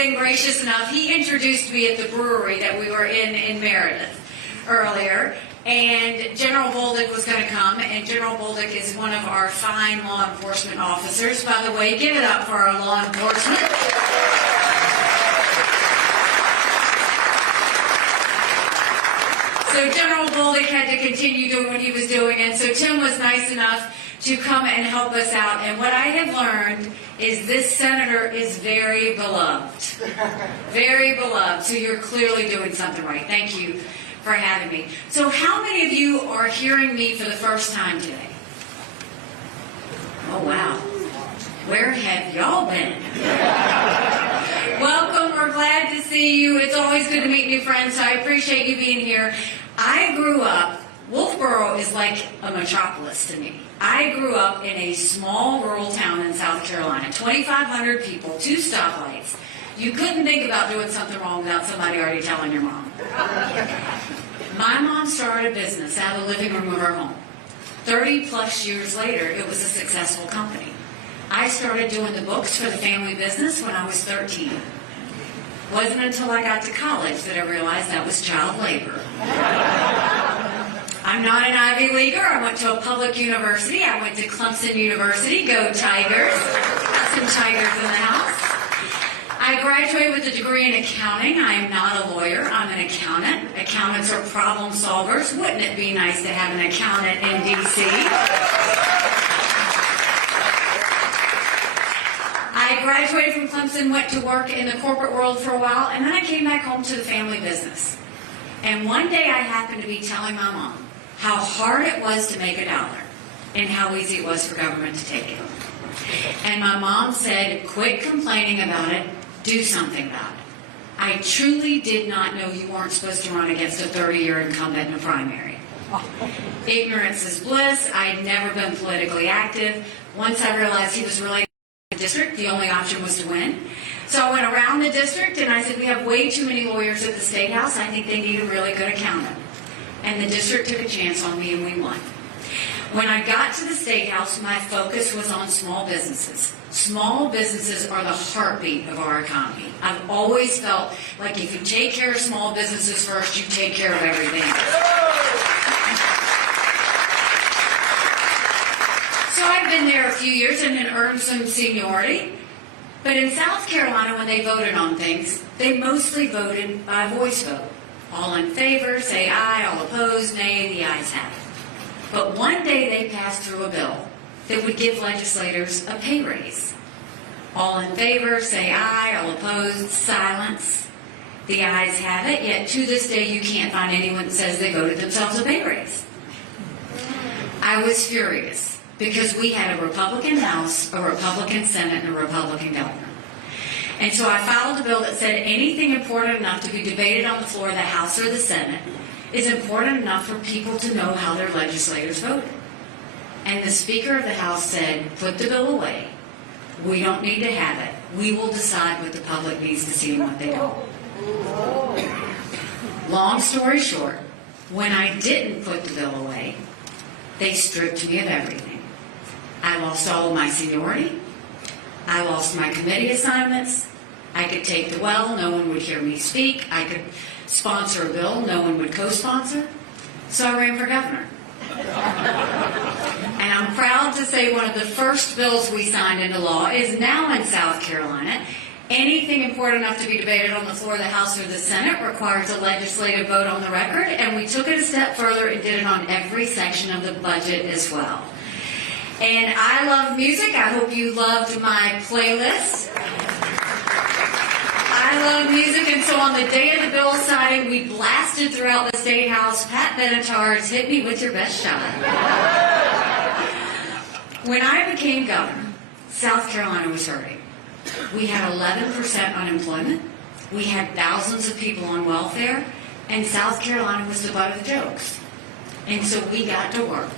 been gracious enough. He introduced me at the brewery that we were in Meredith earlier. And General Bolduc was going to come, and General Bolduc is one of our fine law enforcement officers. By the way, give it up for our law enforcement. So General Bolduc had to continue doing what he was doing, and so Tim was nice enough to come and help us out. And what I have learned is this senator is very beloved. Very beloved. So you're clearly doing something right. Thank you for having me. So how many of you are hearing me for the first time today? Oh, wow. Where have y'all been? Welcome. We're glad to see you. It's always good to meet new friends, so I appreciate you being here. I grew up, Wolfeboro is like a metropolis to me. I grew up in a small rural town in South Carolina, 2,500 people, 2 stoplights. You couldn't think about doing something wrong without somebody already telling your mom. My mom started a business out of the living room of her home. 30 plus years later, it was a successful company. I started doing the books for the family business when I was 13. Wasn't until I got to college that I realized that was child labor. I'm not an Ivy Leaguer. I went to a public university. I went to Clemson University. Go Tigers. Got some Tigers in the house. I graduated with a degree in accounting. I am not a lawyer. I'm an accountant. Accountants are problem solvers. Wouldn't it be nice to have an accountant in D.C.? I graduated from Clemson, went to work in the corporate world for a while, and then I came back home to the family business. And one day I happened to be telling my mom how hard it was to make $1 and how easy it was for government to take it. And my mom said, quit complaining about it. Do something about it. I truly did not know you weren't supposed to run against a 30-year incumbent in a primary. Ignorance is bliss. I'd never been politically active. Once I realized he was really in the district, the only option was to win. So I went around the district and I said, we have way too many lawyers at the State House. I think they need a really good accountant. And the district took a chance on me and we won. When I got to the State House, my focus was on small businesses. Small businesses are the heartbeat of our economy. I've always felt like if you take care of small businesses first, you take care of everything else. So I've been there a few years and had earned some seniority. But in South Carolina, when they voted on things, they mostly voted by voice vote. All in favor, say aye. All opposed, nay. The ayes have it. But one day they passed through a bill that would give legislators a pay raise. All in favor, say aye. All opposed, silence. The ayes have it, yet to this day you can't find anyone that says they voted themselves a pay raise. I was furious because we had a Republican House, a Republican Senate, and a Republican governor. And so I filed a bill that said anything important enough to be debated on the floor of the House or the Senate is important enough for people to know how their legislators voted. And the Speaker of the House said, put the bill away. We don't need to have it. We will decide what the public needs to see and what they don't. Long story short, when I didn't put the bill away, they stripped me of everything. I lost all of my seniority. I lost my committee assignments. I could take the well, no one would hear me speak. I could sponsor a bill, no one would co-sponsor. So I ran for governor. And I'm proud to say one of the first bills we signed into law is now in South Carolina. Anything important enough to be debated on the floor of the House or the Senate requires a legislative vote on the record, and we took it a step further and did it on every section of the budget as well. And I love music. I hope you loved my playlist. I love music, and so on the day of the bill signing, we blasted throughout the State House, Pat Benatar's Hit Me With Your Best Shot. When I became governor, South Carolina was hurting. We had 11% unemployment. We had thousands of people on welfare, and South Carolina was the butt of the jokes. And so we got to work.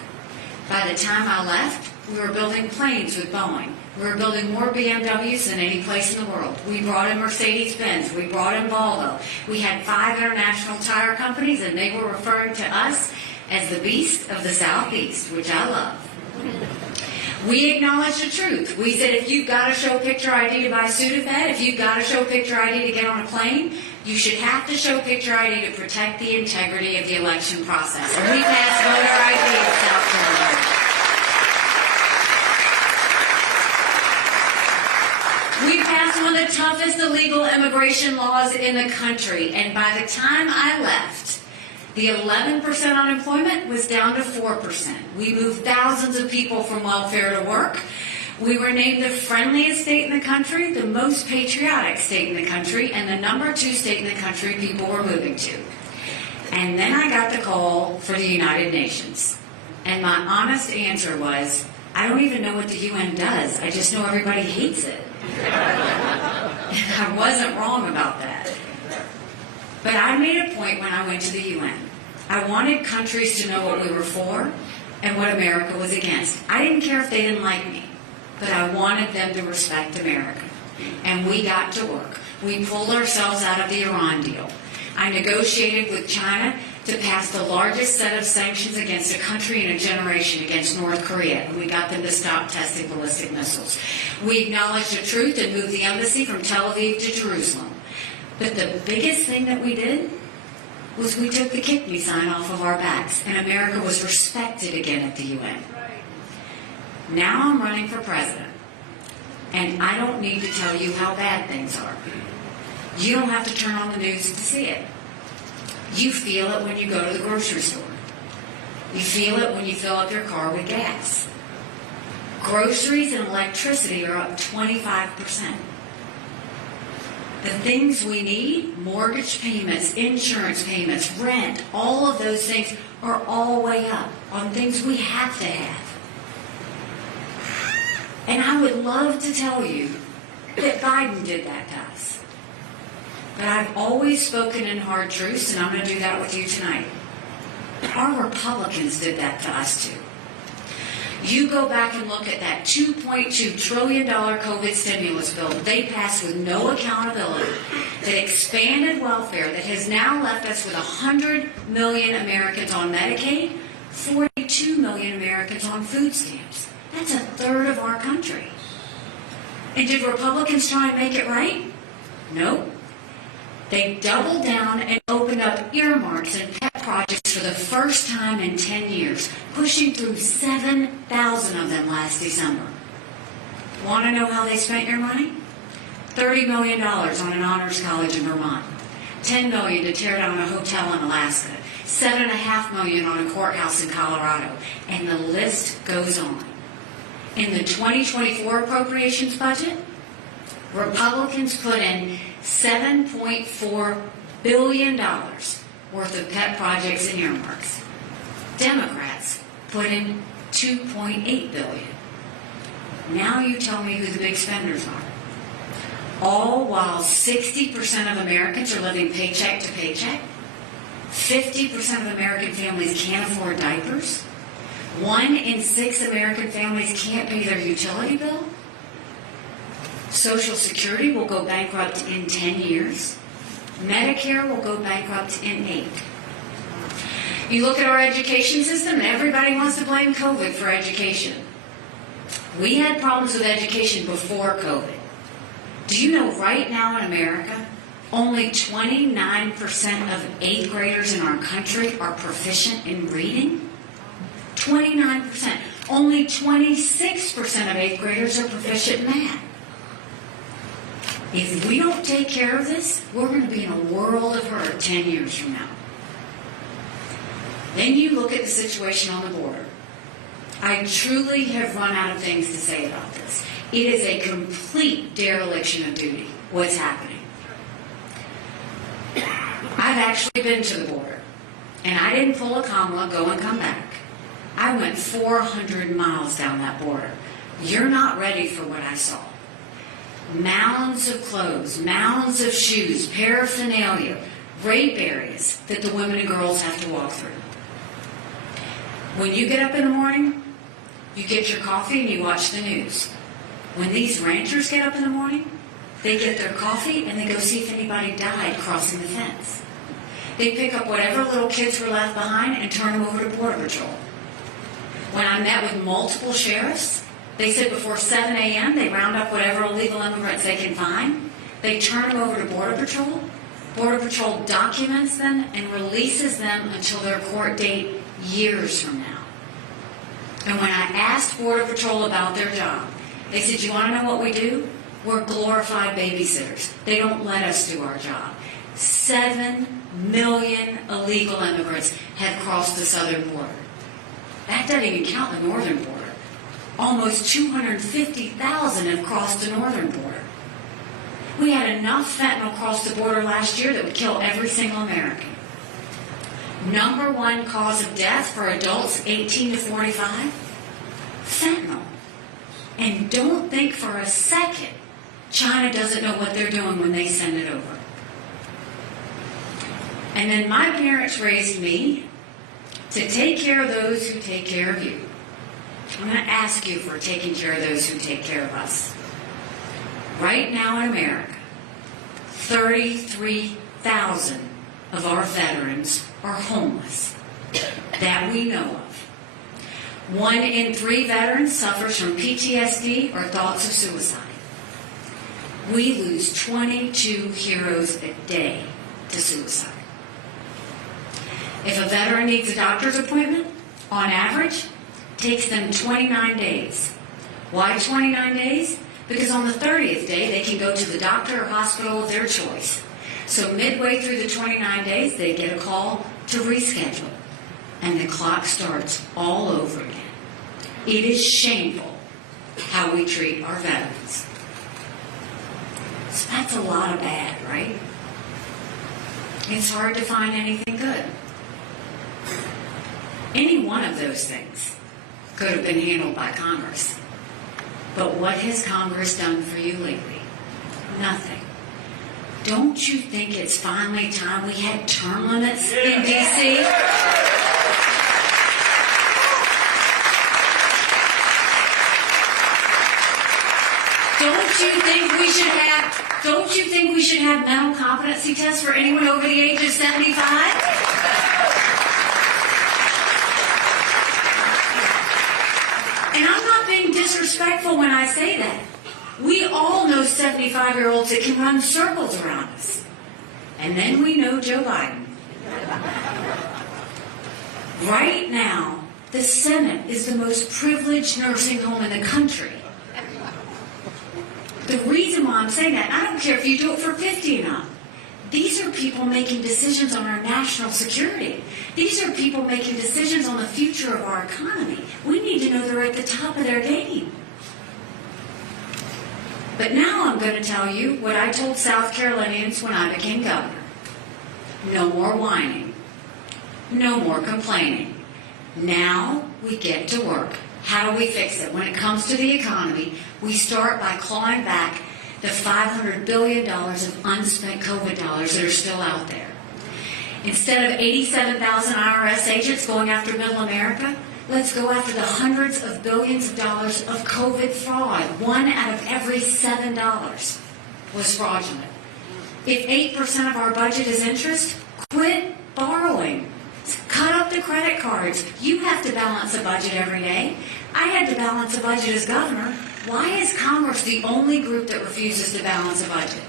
By the time I left, we were building planes with Boeing. We were building more BMWs than any place in the world. We brought in Mercedes-Benz. We brought in Volvo. We had 5 international tire companies, and they were referring to us as the beast of the Southeast, which I love. We acknowledged the truth. We said if you've got to show picture ID to buy Sudafed, if you've got to show picture ID to get on a plane, you should have to show picture ID to protect the integrity of the election process. And we passed voter ID in South Carolina. We passed one of the toughest illegal immigration laws in the country, and by the time I left, the 11% unemployment was down to 4%. We moved thousands of people from welfare to work. We were named the friendliest state in the country, the most patriotic state in the country, and the number 2 state in the country people were moving to. And then I got the call for the United Nations. And my honest answer was, I don't even know what the UN does. I just know everybody hates it. And I wasn't wrong about that. But I made a point when I went to the UN. I wanted countries to know what we were for and what America was against. I didn't care if they didn't like me, but I wanted them to respect America. And we got to work. We pulled ourselves out of the Iran deal. I negotiated with China to pass the largest set of sanctions against a country in a generation, against North Korea, and we got them to stop testing ballistic missiles. We acknowledged the truth and moved the embassy from Tel Aviv to Jerusalem. But the biggest thing that we did was we took the kick me sign off of our backs, and America was respected again at the UN. Now I'm running for president, and I don't need to tell you how bad things are. You don't have to turn on the news to see it. You feel it when you go to the grocery store. You feel it when you fill up your car with gas. Groceries and electricity are up 25%. The things we need, mortgage payments, insurance payments, rent, all of those things are all way up on things we have to have. And I would love to tell you that Biden did that to us. But I've always spoken in hard truths, and I'm going to do that with you tonight. Our Republicans did that to us too. You go back and look at that $2.2 trillion COVID stimulus bill they passed with no accountability, that expanded welfare, that has now left us with 100 million Americans on Medicaid, 42 million Americans on food stamps. That's a third of our country. And did Republicans try and make it right? Nope. They doubled down and opened up earmarks and pet projects for the first time in 10 years, pushing through 7,000 of them last December. Want to know how they spent your money? $30 million on an honors college in Vermont, $10 million to tear down a hotel in Alaska, $7.5 million on a courthouse in Colorado, and the list goes on. In the 2024 appropriations budget, Republicans put in $7.4 billion worth of pet projects and earmarks. Democrats put in $2.8 billion. Now you tell me who the big spenders are. All while 60% of Americans are living paycheck to paycheck. 50% of American families can't afford diapers. 1 in 6 American families can't pay their utility bill. Social Security will go bankrupt in 10 years. Medicare will go bankrupt in 8. You look at our education system, and everybody wants to blame COVID for education. We had problems with education before COVID. Do you know right now in America, only 29% of 8th graders in our country are proficient in reading? 29%. Only 26% of 8th graders are proficient in math. If we don't take care of this, we're going to be in a world of hurt 10 years from now. Then you look at the situation on the border. I truly have run out of things to say about this. It is a complete dereliction of duty, what's happening. I've actually been to the border, and I didn't pull a Kamala, go and come back. I went 400 miles down that border. You're not ready for what I saw. Mounds of clothes, mounds of shoes, paraphernalia, rape areas that the women and girls have to walk through. When you get up in the morning, you get your coffee and you watch the news. When these ranchers get up in the morning, they get their coffee and they go see if anybody died crossing the fence. They pick up whatever little kids were left behind and turn them over to Border Patrol. When I met with multiple sheriffs, They said before 7 a.m. they round up whatever illegal immigrants they can find. They turn them over to Border Patrol. Border Patrol documents them and releases them until their court date years from now. And when I asked Border Patrol about their job, they said, "You want to know what we do? We're glorified babysitters. They don't let us do our job." 7 million illegal immigrants have crossed the southern border. That doesn't even count the northern border. Almost 250,000 have crossed the northern border. We had enough fentanyl cross the border last year that would kill every single American. Number one cause of death for adults 18 to 45? Fentanyl. And don't think for a second China doesn't know what they're doing when they send it over. And then my parents raised me to take care of those who take care of you. I'm going to ask you for taking care of those who take care of us. Right now in America, 33,000 of our veterans are homeless, that we know of. 1 in 3 veterans suffers from PTSD or thoughts of suicide. We lose 22 heroes a day to suicide. If a veteran needs a doctor's appointment, on average, it takes them 29 days. Why 29 days? Because on the 30th day, they can go to the doctor or hospital of their choice. So midway through the 29 days, they get a call to reschedule. And the clock starts all over again. It is shameful how we treat our veterans. So that's a lot of bad, right? It's hard to find anything good. Any one of those things could have been handled by Congress. But what has Congress done for you lately? Nothing. Don't you think it's finally time we had term limits in D.C.? Don't you think we should have mental competency tests for anyone over the age of 75? And I'm not being disrespectful when I say that. We all know 75-year-olds that can run circles around us. And then we know Joe Biden. Right now, the Senate is the most privileged nursing home in the country. The reason why I'm saying that, I don't care if you do it for 50 and up. These are people making decisions on our national security. These are people making decisions on the future of our economy. We need to know they're at the top of their game. But now I'm going to tell you what I told South Carolinians when I became governor. No more whining. No more complaining. Now we get to work. How do we fix it? When it comes to the economy, we start by clawing back the $500 billion of unspent COVID dollars that are still out there. Instead of 87,000 IRS agents going after middle America, let's go after the hundreds of billions of dollars of COVID fraud. 1 out of every $7 was fraudulent. If 8% of our budget is interest, quit borrowing. Cut up the credit cards. You have to balance a budget every day. I had to balance a budget as governor. Why is Congress the only group that refuses to balance a budget?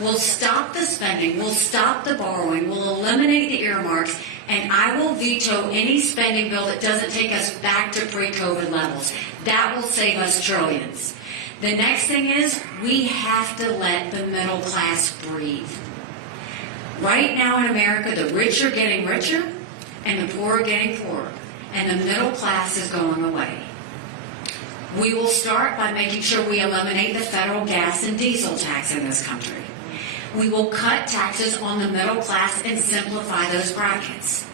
We'll stop the spending, we'll stop the borrowing, we'll eliminate the earmarks, and I will veto any spending bill that doesn't take us back to pre-COVID levels. That will save us trillions. The next thing is we have to let the middle class breathe. Right now in America, the rich are getting richer and the poor are getting poorer, and the middle class is going away. We will start by making sure we eliminate the federal gas and diesel tax in this country. We will cut taxes on the middle class and simplify those brackets.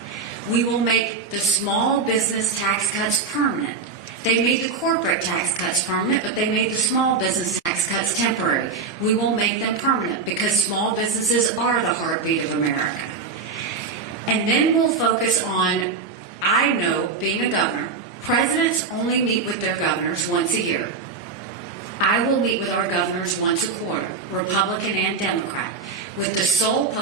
We will make the small business tax cuts permanent. They made the corporate tax cuts permanent, but they made the small business tax cuts temporary. We will make them permanent because small businesses are the heartbeat of America. And then we'll focus on, I know, being a governor, presidents only meet with their governors once a year. I will meet with our governors once a quarter, Republican and Democrat, with the sole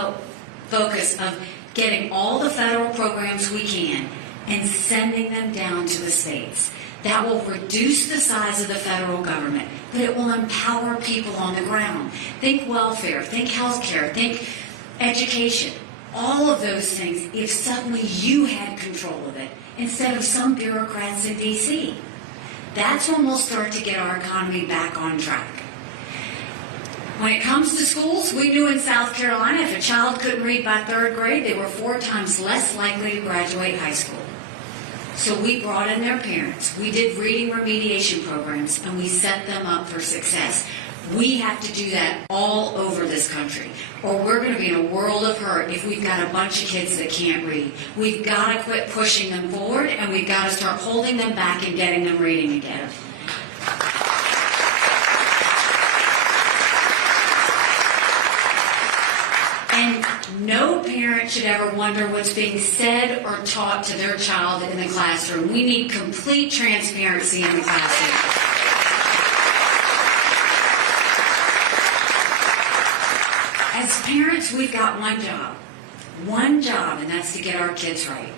focus of getting all the federal programs we can and sending them down to the states. that will reduce the size of the federal government, but it will empower people on the ground. Think welfare, think healthcare, think education, all of those things, if suddenly you had control of it instead of some bureaucrats in D.C. That's when we'll start to get our economy back on track. When it comes to schools, we knew in South Carolina if a child couldn't read by 3rd grade, they were 4 times less likely to graduate high school. So we brought in their parents. We did reading remediation programs, and we set them up for success. We have to do that all over this country, or we're going to be in a world of hurt if we've got a bunch of kids that can't read. We've got to quit pushing them forward, and we've got to start holding them back and getting them reading again. And no parent should ever wonder what's being said or taught to their child in the classroom. We need complete transparency in the classroom. As parents, we've got one job, and that's to get our kids right.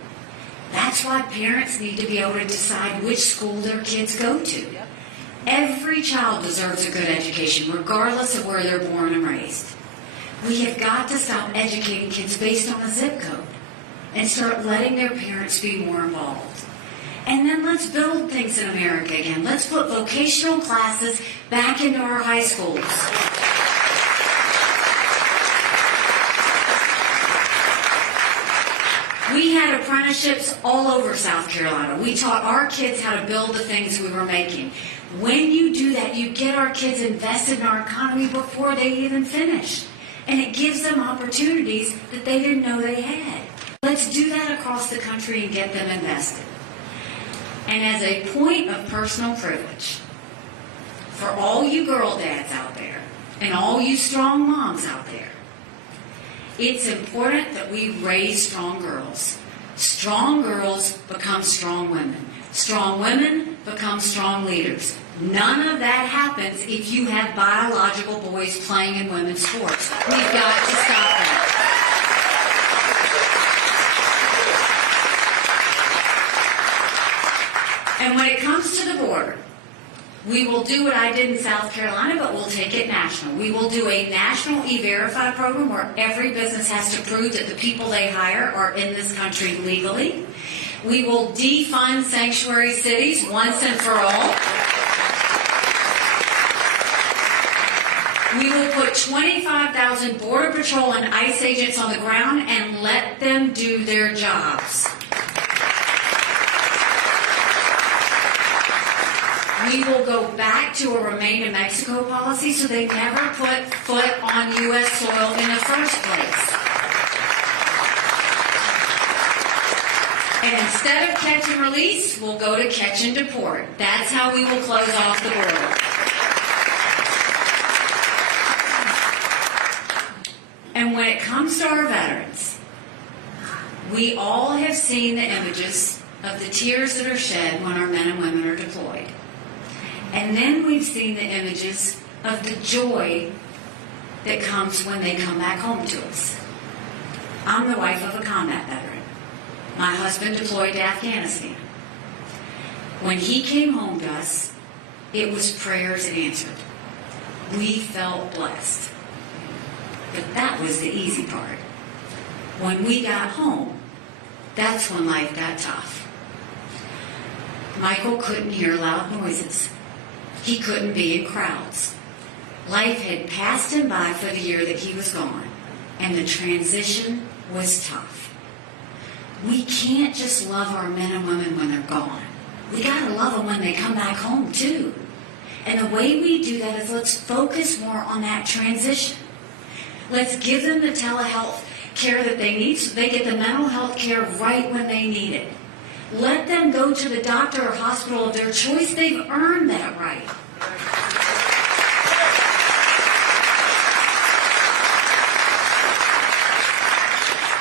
That's why parents need to be able to decide which school their kids go to. Every child deserves a good education, regardless of where they're born and raised. We have got to stop educating kids based on a zip code and start letting their parents be more involved. And then let's build things in America again. Let's put vocational classes back into our high schools. We had apprenticeships all over South Carolina. We taught our kids how to build the things we were making. When you do that, you get our kids invested in our economy before they even finish. And it gives them opportunities that they didn't know they had. Let's do that across the country and get them invested. And as a point of personal privilege, for all you girl dads out there and all you strong moms out there, it's important that we raise strong girls. Strong girls become strong women. Strong women become strong leaders. None of that happens if you have biological boys playing in women's sports. We've got to stop that. And when it comes to the border, we will do what I did in South Carolina, but we'll take it national. We will do a national E-Verify program where every business has to prove that the people they hire are in this country legally. We will defund sanctuary cities once and for all. We will put 25,000 Border Patrol and ICE agents on the ground and let them do their jobs. We will go back to a Remain in Mexico policy so they never put foot on U.S. soil in the first place. And instead of catch and release, we'll go to catch and deport. That's how we will close off the border. And when it comes to our veterans, we all have seen the images of the tears that are shed when our men and women are deployed. And then we've seen the images of the joy that comes when they come back home to us. I'm the wife of a combat veteran. My husband deployed to Afghanistan. When he came home to us, it was prayers answered. We felt blessed. But that was the easy part. When we got home, that's when life got tough. Michael couldn't hear loud noises. He couldn't be in crowds. Life had passed him by for the year that he was gone, and the transition was tough. We can't just love our men and women when they're gone. We gotta love them when they come back home too. And the way we do that is let's focus more on that transition. Let's give them the telehealth care that they need so they get the mental health care right when they need it. Let them go to the doctor or hospital of their choice. They've earned that right.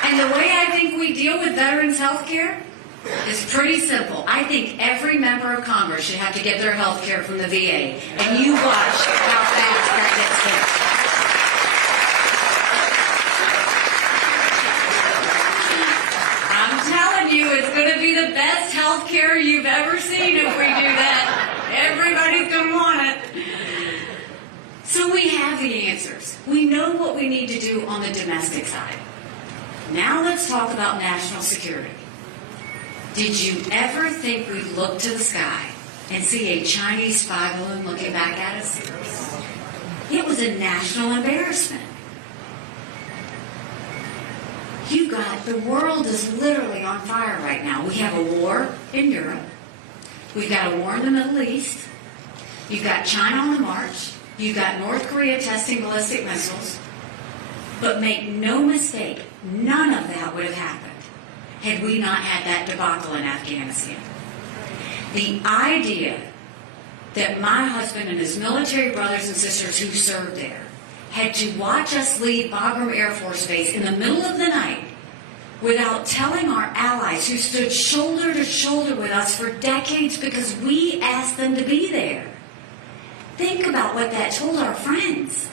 And the way I think we deal with veterans' health care is pretty simple. I think every member of Congress should have to get their health care from the VA. And you watch how fast that gets fixed. It's going to be the best health health care you've ever seen if we do that. Everybody's going to want it. So we have the answers. We know what we need to do on the domestic side. Now let's talk about national security. Did you ever think we'd look to the sky and see a Chinese spy balloon looking back at us? It was a national embarrassment. You got, the world is literally on fire right now. We have a war in Europe. We've got a war in the Middle East. You've got China on the march. You've got North Korea testing ballistic missiles. But make no mistake, none of that would have happened had we not had that debacle in Afghanistan. The idea that my husband and his military brothers and sisters who served there had to watch us leave Bagram Air Force Base in the middle of the night without telling our allies who stood shoulder to shoulder with us for decades because we asked them to be there. Think about what that told our friends.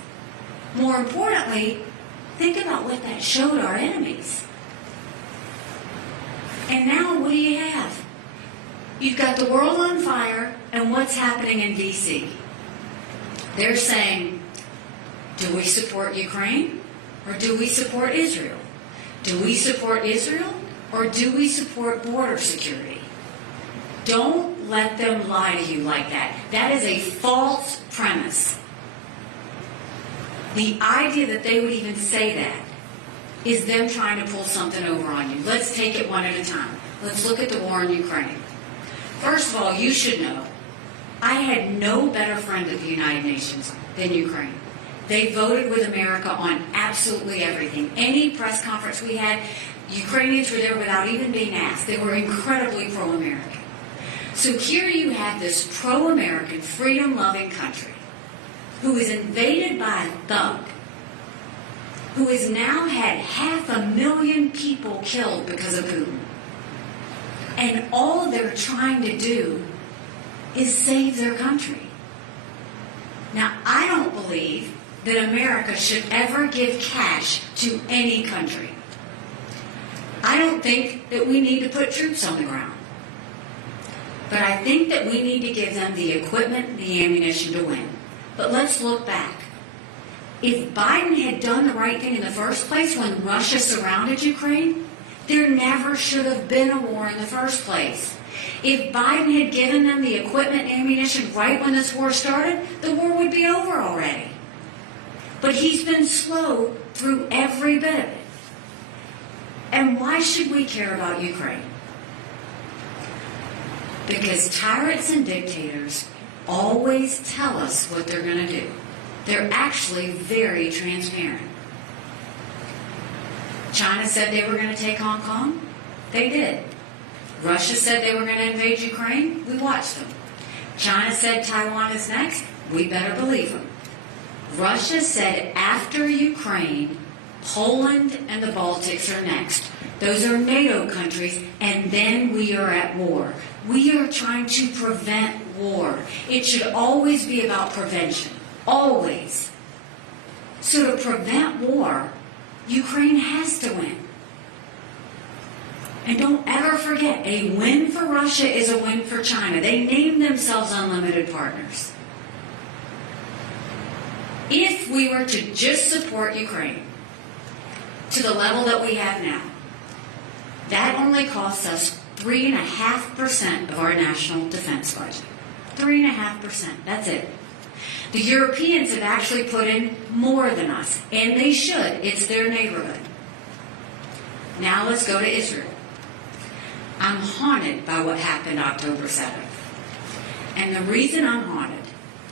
More importantly, think about what that showed our enemies. And now what do you have? You've got the world on fire, and what's happening in D.C.? They're saying, do we support Ukraine or do we support Israel? Do we support Israel or do we support border security? Don't let them lie to you like that. That is a false premise. The idea that they would even say that is them trying to pull something over on you. Let's take it one at a time. Let's look at the war in Ukraine. First of all, you should know, I had no better friend at the United Nations than Ukraine. They voted with America on absolutely everything. Any press conference we had, Ukrainians were there without even being asked. They were incredibly pro-American. So here you have this pro-American, freedom-loving country who is invaded by a thug, who has now had 500,000 people killed because of Putin. And all they're trying to do is save their country. Now, I don't believe that America should ever give cash to any country. I don't think that we need to put troops on the ground. But I think that we need to give them the equipment, the ammunition to win. But let's look back. If Biden had done the right thing in the first place when Russia surrounded Ukraine, there never should have been a war in the first place. If Biden had given them the equipment and ammunition right when this war started, the war would be over already. But he's been slow through every bit of it. And why should we care about Ukraine? Because tyrants and dictators always tell us what they're going to do. They're actually very transparent. China said they were going to take Hong Kong. They did. Russia said they were going to invade Ukraine. We watched them. China said Taiwan is next. We better believe them. Russia said after Ukraine, Poland and the Baltics are next. Those are NATO countries, and then we are at war. We are trying to prevent war. It should always be about prevention. Always. So to prevent war, Ukraine has to win. And don't ever forget, a win for Russia is a win for China. They named themselves unlimited partners. If we were to just support Ukraine to the level that we have now, that only costs us 3.5% of our national defense budget. 3.5%. That's it. The Europeans have actually put in more than us, and they should. It's their neighborhood. Now let's go to Israel. I'm haunted by what happened October 7th. And the reason I'm haunted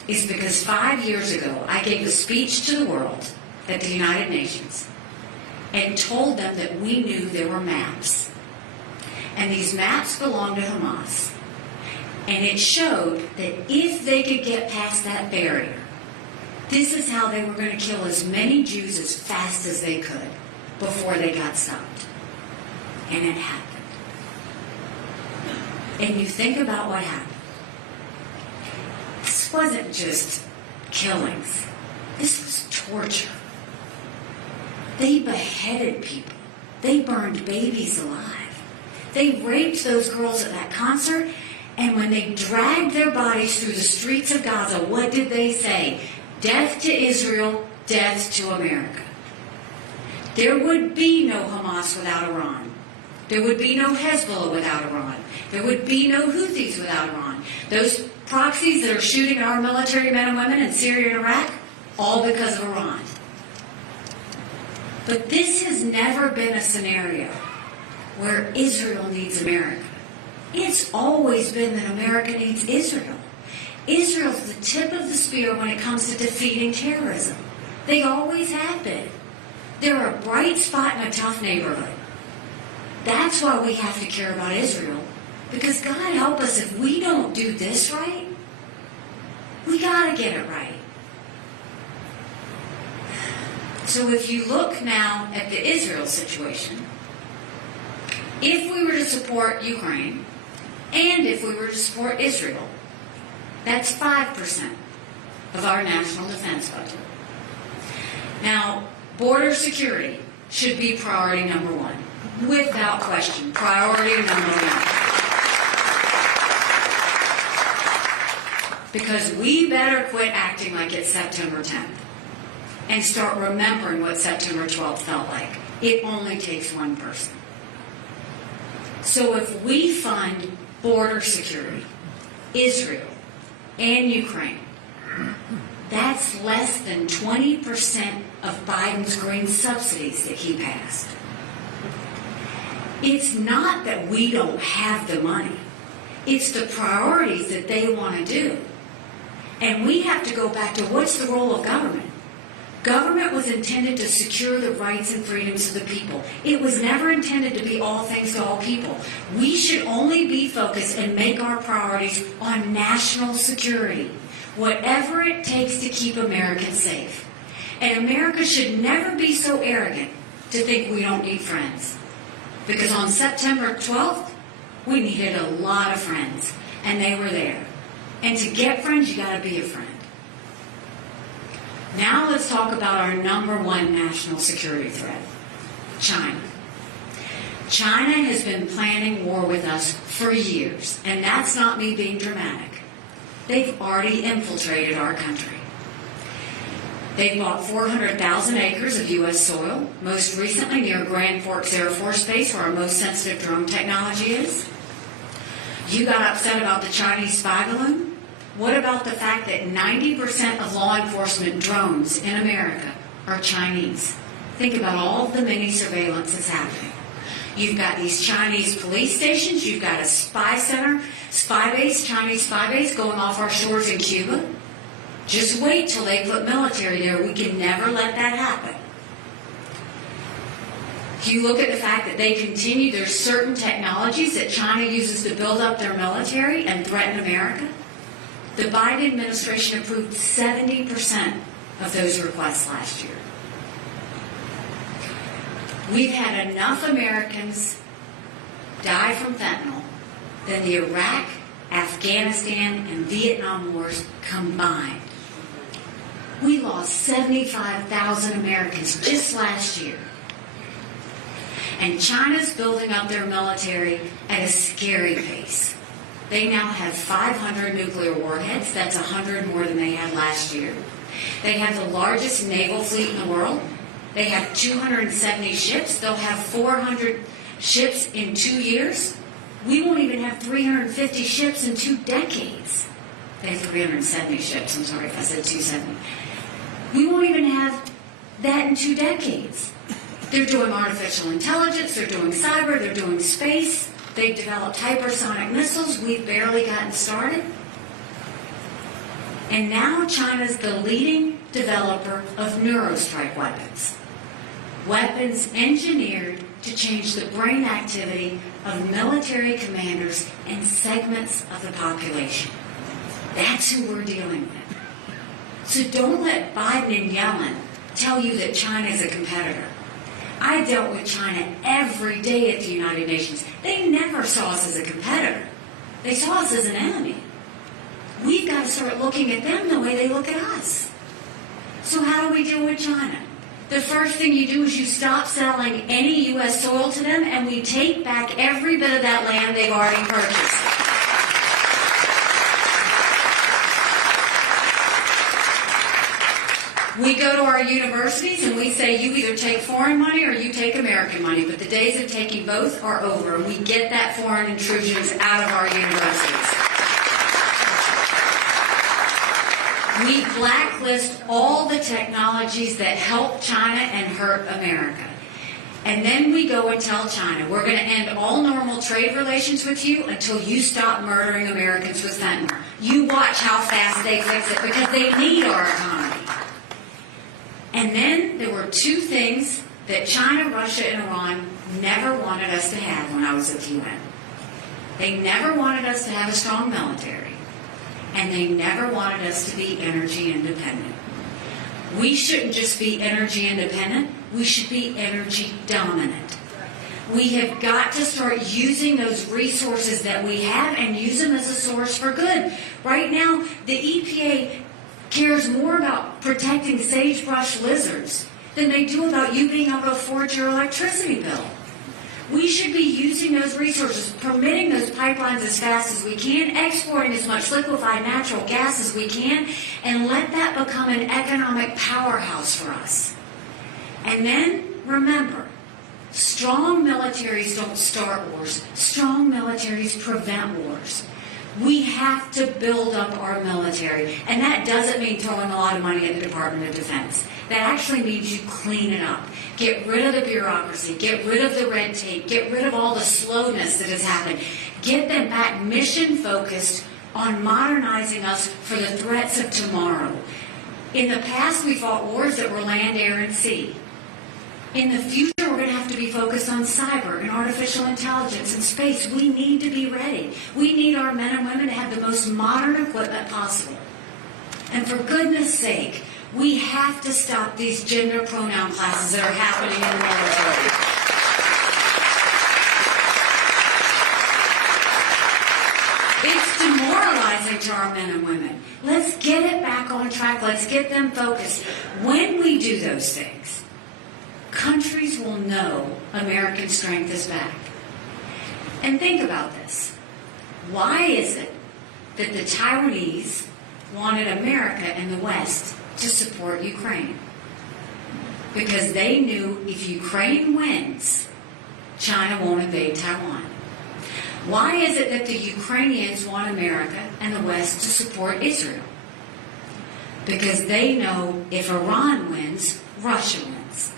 is because 5 years ago, I gave a speech to the world at the United Nations and told them that we knew there were maps. And these maps belonged to Hamas. And it showed that if they could get past that barrier, this is how they were going to kill as many Jews as fast as they could before they got stopped. And it happened. And you think about what happened. This wasn't just killings. This was torture. They beheaded people. They burned babies alive. They raped those girls at that concert, and when they dragged their bodies through the streets of Gaza, what did they say? Death to Israel, death to America. There would be no Hamas without Iran. There would be no Hezbollah without Iran. There would be no Houthis without Iran. Those proxies that are shooting our military men and women in Syria and Iraq, all because of Iran. But this has never been a scenario where Israel needs America. It's always been that America needs Israel. Israel's the tip of the spear when it comes to defeating terrorism. They always have been. They're a bright spot in a tough neighborhood. That's why we have to care about Israel. Because God help us, if we don't do this right, we got to get it right. So if you look now at the Israel situation, if we were to support Ukraine, and if we were to support Israel, that's 5% of our national defense budget. Now, border security should be priority number one. Without question, priority number one. Because we better quit acting like it's September 10th and start remembering what September 12th felt like. It only takes one person. So if we fund border security, Israel, and Ukraine, that's less than 20% of Biden's green subsidies that he passed. It's not that we don't have the money. It's the priorities that they want to do. And we have to go back to what's the role of government? Government was intended to secure the rights and freedoms of the people. It was never intended to be all things to all people. We should only be focused and make our priorities on national security, whatever it takes to keep Americans safe. And America should never be so arrogant to think we don't need friends. Because on September 12th, we needed a lot of friends, and they were there. And to get friends, you got to be a friend. Now let's talk about our number one national security threat, China. China has been planning war with us for years, and that's not me being dramatic. They've already infiltrated our country. They've bought 400,000 acres of U.S. soil, most recently near Grand Forks Air Force Base, where our most sensitive drone technology is. You got upset about the Chinese spy balloon? What about the fact that 90% of law enforcement drones in America are Chinese? Think about all of the mini surveillance that's happening. You've got these Chinese police stations. You've got a spy center, spy base, Chinese spy base going off our shores in Cuba. Just wait till they put military there. We can never let that happen. If you look at the fact that they continue, there's certain technologies that China uses to build up their military and threaten America. The Biden administration approved 70% of those requests last year. We've had enough Americans die from fentanyl than the Iraq, Afghanistan, and Vietnam wars combined. We lost 75,000 Americans just last year. And China's building up their military at a scary pace. They now have 500 nuclear warheads. That's 100 more than they had last year. They have the largest naval fleet in the world. They have 270 ships. They'll have 400 ships in 2 years. We won't even have 350 ships in 2 decades. They have 370 ships. I'm sorry if I said 270. We won't even have that in 2 decades. They're doing artificial intelligence. They're doing cyber. They're doing space. They've developed hypersonic missiles. We've barely gotten started. And now China's the leading developer of neurostrike weapons. Weapons engineered to change the brain activity of military commanders and segments of the population. That's who we're dealing with. So don't let Biden and Yellen tell you that China is a competitor. I dealt with China every day at the United Nations. They never saw us as a competitor. They saw us as an enemy. We've got to start looking at them the way they look at us. So how do we deal with China? The first thing you do is you stop selling any U.S. soil to them, and we take back every bit of that land they've already purchased. We go to our universities and we say, you either take foreign money or you take American money, but the days of taking both are over. We get that foreign intrusions out of our universities. We blacklist all the technologies that help China and hurt America. And then we go and tell China, we're going to end all normal trade relations with you until you stop murdering Americans with fentanyl. You watch how fast they fix it, because they need our economy. And then there were two things that China, Russia, and Iran never wanted us to have when I was at the UN. They never wanted us to have a strong military, and they never wanted us to be energy independent. We shouldn't just be energy independent, we should be energy dominant. We have got to start using those resources that we have and use them as a source for good. Right now, the EPA cares more about protecting sagebrush lizards than they do about you being able to afford your electricity bill. We should be using those resources, permitting those pipelines as fast as we can, exporting as much liquefied natural gas as we can, and let that become an economic powerhouse for us. And then, remember, strong militaries don't start wars. Strong militaries prevent wars. We have to build up our military, and that doesn't mean throwing a lot of money at the Department of Defense. That actually means you clean it up. Get rid of the bureaucracy, get rid of the red tape, get rid of all the slowness that has happened. Get them back mission-focused on modernizing us for the threats of tomorrow. In the past, we fought wars that were land, air, and sea. In the future, we're going to have to be focused on cyber and artificial intelligence and space. We need to be ready. We need our men and women to have the most modern equipment possible. And for goodness sake, we have to stop these gender pronoun classes that are happening in the military. It's demoralizing to our men and women. Let's get it back on track. Let's get them focused. When we do those things, countries will know American strength is back. And think about this. Why is it that the Taiwanese wanted America and the West to support Ukraine? Because they knew if Ukraine wins, China won't invade Taiwan. Why is it that the Ukrainians want America and the West to support Israel? Because they know if Iran wins, Russia wins.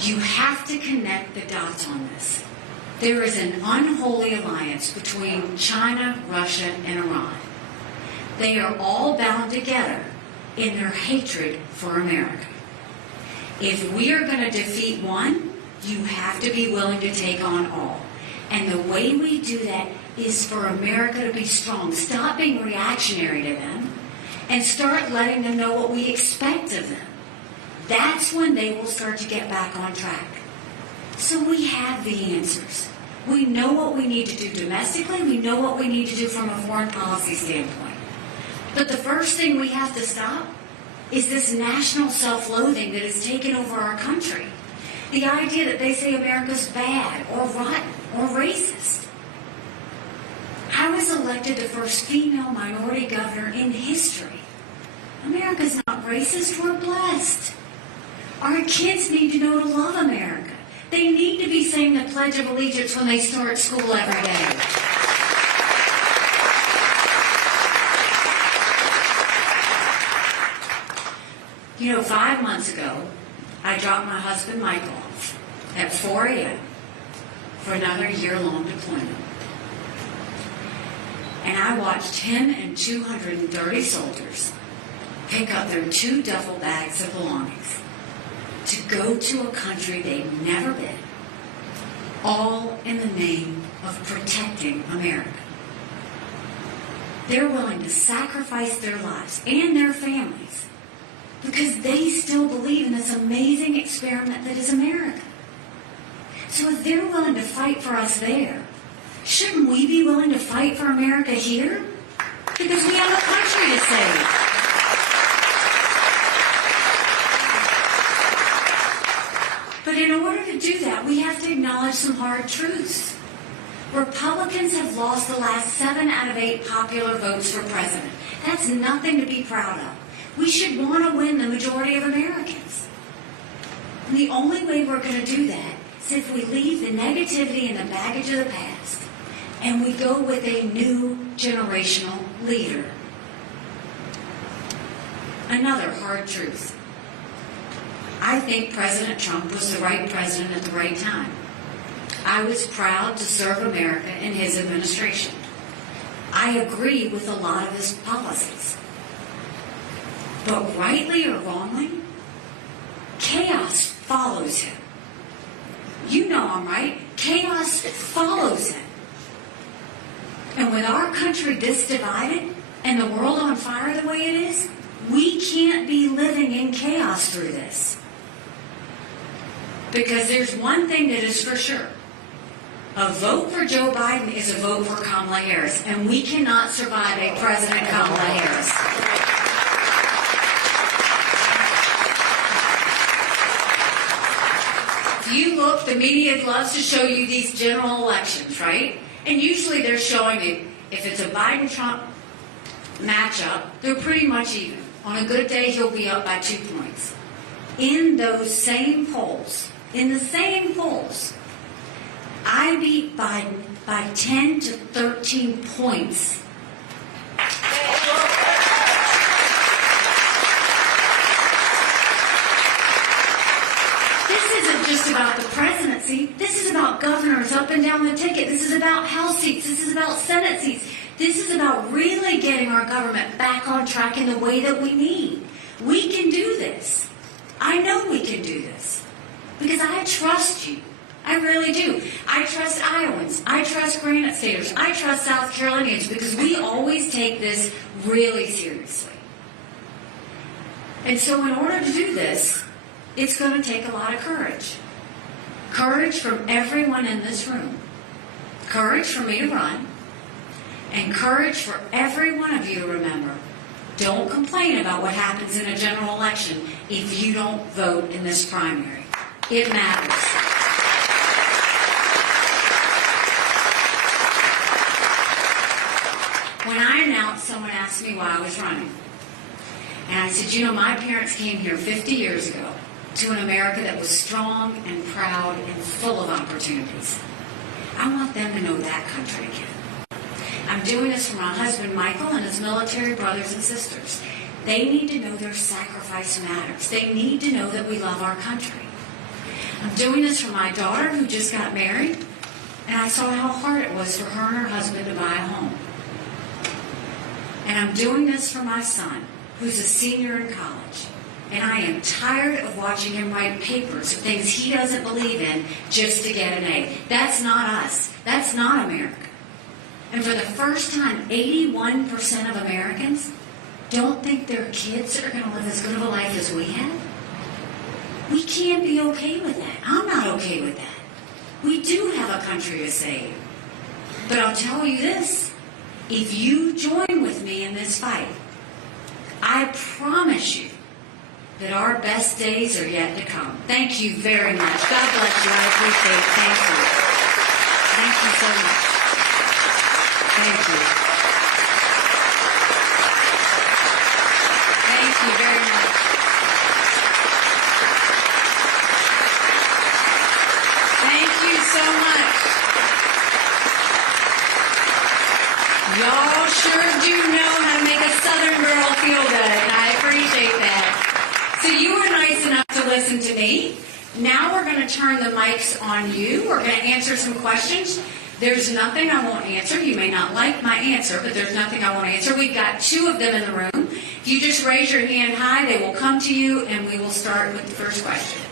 You have to connect the dots on this. There is an unholy alliance between China, Russia, and Iran. They are all bound together in their hatred for America. If we are going to defeat one, you have to be willing to take on all. And the way we do that is for America to be strong. Stop being reactionary to them and start letting them know what we expect of them. That's when they will start to get back on track. So we have the answers. We know what we need to do domestically. We know what we need to do from a foreign policy standpoint. But the first thing we have to stop is this national self-loathing that has taken over our country. The idea that they say America's bad or rotten or racist. I was elected the first female minority governor in history. America's not racist, we're blessed. Our kids need to know to love America. They need to be saying the Pledge of Allegiance when they start school every day. You know, 5 months ago, I dropped my husband Michael off at 4 a.m. for another year-long deployment. And I watched him and 230 soldiers pick up their 2 duffel bags of belongings to go to a country they've never been, all in the name of protecting America. They're willing to sacrifice their lives and their families because they still believe in this amazing experiment that is America. So if they're willing to fight for us there, shouldn't we be willing to fight for America here? Because we have a country to save. But in order to do that, we have to acknowledge some hard truths. Republicans have lost the last 7 out of 8 popular votes for president. That's nothing to be proud of. We should want to win the majority of Americans. And the only way we're going to do that is if we leave the negativity and the baggage of the past and we go with a new generational leader. Another hard truth. I think President Trump was the right president at the right time. I was proud to serve America in his administration. I agree with a lot of his policies. But rightly or wrongly, chaos follows him. You know I'm right. Chaos follows him. And with our country this divided and the world on fire the way it is, we can't be living in chaos through this. Because there's one thing that is for sure. A vote for Joe Biden is a vote for Kamala Harris, and we cannot survive a President Kamala Harris. You look, the media loves to show you these general elections, right? And usually they're showing it, if it's a Biden-Trump matchup, they're pretty much even. On a good day, he'll be up by 2 points. In those same polls, I beat Biden by 10 to 13 points. This isn't just about the presidency. This is about governors up and down the ticket. This is about House seats. This is about Senate seats. This is about really getting our government back on track in the way that we need. We can do this. I know we can do this. Because I trust you. I really do. I trust Iowans. I trust Granite Staters. I trust South Carolinians because we always take this really seriously. And so in order to do this, it's going to take a lot of courage. Courage from everyone in this room. Courage for me to run. And courage for every one of you to remember. Don't complain about what happens in a general election if you don't vote in this primary. It matters. When I announced, someone asked me why I was running. And I said, you know, my parents came here 50 years ago to an America that was strong and proud and full of opportunities. I want them to know that country again. I'm doing this for my husband, Michael, and his military brothers and sisters. They need to know their sacrifice matters. They need to know that we love our country. I'm doing this for my daughter who just got married, and I saw how hard it was for her and her husband to buy a home. And I'm doing this for my son, who's a senior in college. And I am tired of watching him write papers of things he doesn't believe in just to get an A. That's not us. That's not America. And for the first time, 81% of Americans don't think their kids are going to live as good of a life as we have. We can't be okay with that. I'm not okay with that. We do have a country to save. But I'll tell you this. If you join with me in this fight, I promise you that our best days are yet to come. Thank you very much. God bless you. I appreciate it. Thank you. Thank you so much. Thank you. Thank you very much. Thank you so much. Y'all sure do know how to make a Southern girl feel good, and I appreciate that. So you were nice enough to listen to me. Now we're going to turn the mics on you. We're going to answer some questions. There's nothing I won't answer. You may not like my answer, but there's nothing I won't answer. We've got 2 of them in the room. If you just raise your hand high, they will come to you, and we will start with the first question.